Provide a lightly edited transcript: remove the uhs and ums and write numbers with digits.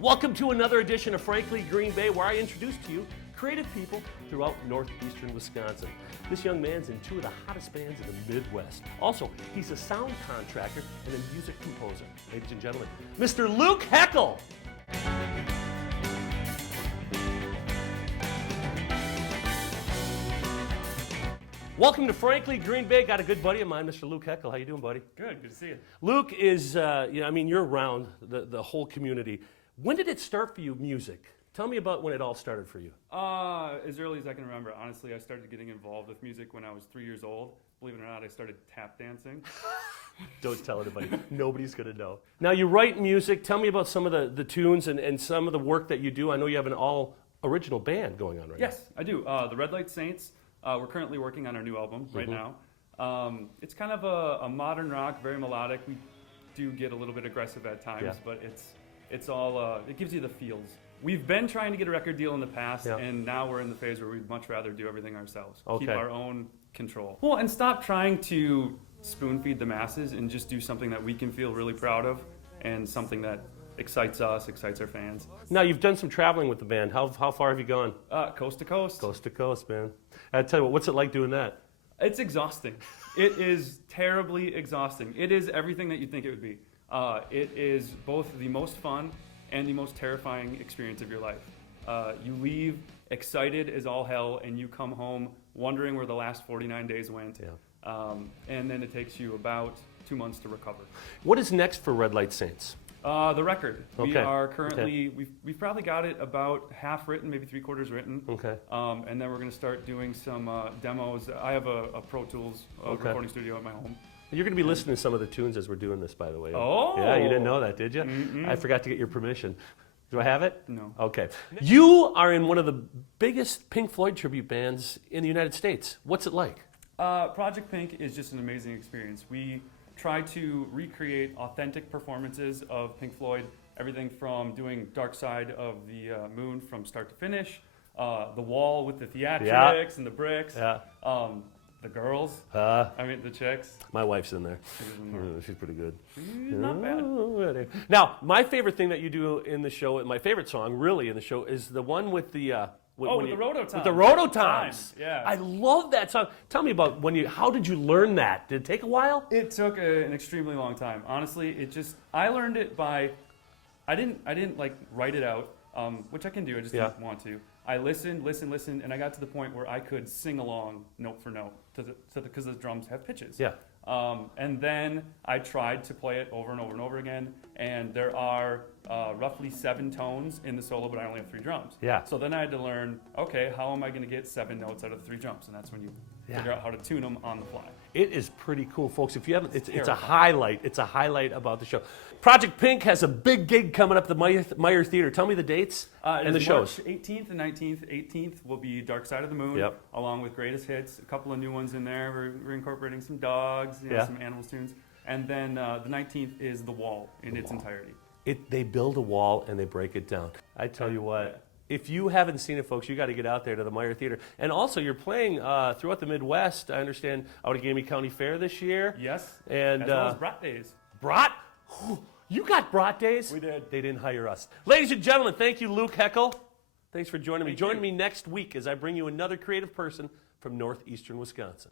Welcome to another edition of Frankly Green Bay, where I introduce to you creative people throughout northeastern Wisconsin. This young man's in two of the hottest bands in the Midwest. Also, he's a sound contractor and a music composer. Ladies and gentlemen, Mr. Luke Heckel. Welcome to Frankly Green Bay. Got a good buddy of mine, Mr. Luke Heckel. How you doing, buddy? Good to see you. Luke is, you're around the whole community. When did it start for you, music? Tell me about when it all started for you. As early as I can remember. Honestly, I started getting involved with music when I was 3 years old. Believe it or not, I started tap dancing. Don't tell anybody. Nobody's going to know. Now, you write music. Tell me about some of the tunes and some of the work that you do. I know you have an all-original band going on right now. Yes, I do. The Red Light Saints. We're currently working on our new album right now. It's kind of a modern rock, very melodic. We do get a little bit aggressive at times, but it's all, it gives you the feels. We've been trying to get a record deal in the past, and now we're in the phase where we'd much rather do everything ourselves. Okay. Keep our own control. Well, and stop trying to spoon feed the masses and just do something that we can feel really proud of and something that excites us, excites our fans. Now, you've done some traveling with the band. How far have you gone? Coast to coast. Coast to coast, man. I tell you what, what's it like doing that? It's exhausting. It is terribly exhausting. It is everything that you think it would be. It is both the most fun and the most terrifying experience of your life. You leave excited as all hell, and you come home wondering where the last 49 days went. And then it takes you about 2 months to recover. What is next for Red Light Saints? The record. Okay. We are currently, we've probably got it about half written, maybe 3/4 written. Okay. And then we're going to start doing some demos. I have a Pro Tools recording studio at my home. You're going to be listening to some of the tunes as we're doing this, by the way. Oh! Yeah, you didn't know that, did you? I forgot to get your permission. Do I have it? No. Okay. You are in one of the biggest Pink Floyd tribute bands in the United States. What's it like? Project Pink is just an amazing experience. We try to recreate authentic performances of Pink Floyd, everything from doing Dark Side of the Moon from start to finish, The Wall with the theatrics and the bricks, the girls, the chicks. My wife's in there. She's pretty good. She's not bad. Now, my favorite thing that you do in the show, and my favorite song really in the show, is the one with the... the Rototoms. With the Rototoms. Yeah. I love that song. Tell me about how did you learn that? Did it take a while? It took an extremely long time. Honestly, I learned it by, I didn't like write it out, which I can do, I just didn't want to. I listened, and I got to the point where I could sing along note for note, because the drums have pitches. Yeah. And then I tried to play it over and over and over again, and there are roughly 7 tones in the solo, but I only have 3 drums. Yeah. So then I had to learn, okay, how am I going to get 7 notes out of 3 drums? And that's when you figure out how to tune them on the fly. It is pretty cool, folks. If you haven't, it's a highlight. It's a highlight about the show. Project Pink has a big gig coming up at the Meyer Theater. Tell me the dates and the shows. March 18th and 19th. 18th will be Dark Side of the Moon, along with Greatest Hits. A couple of new ones in there. We're incorporating some dogs, some Animals tunes. And then the 19th is The Wall in its entirety. They build a wall and they break it down. I tell you what. If you haven't seen it, folks, you got to get out there to the Meyer Theater. And also, you're playing throughout the Midwest. I understand out at Gammie County Fair this year. Yes. And as well as Brat Days. Brat? You got Brat Days? We did. They didn't hire us. Ladies and gentlemen, thank you, Luke Heckel. Thanks for joining me. Join me next week as I bring you another creative person from northeastern Wisconsin.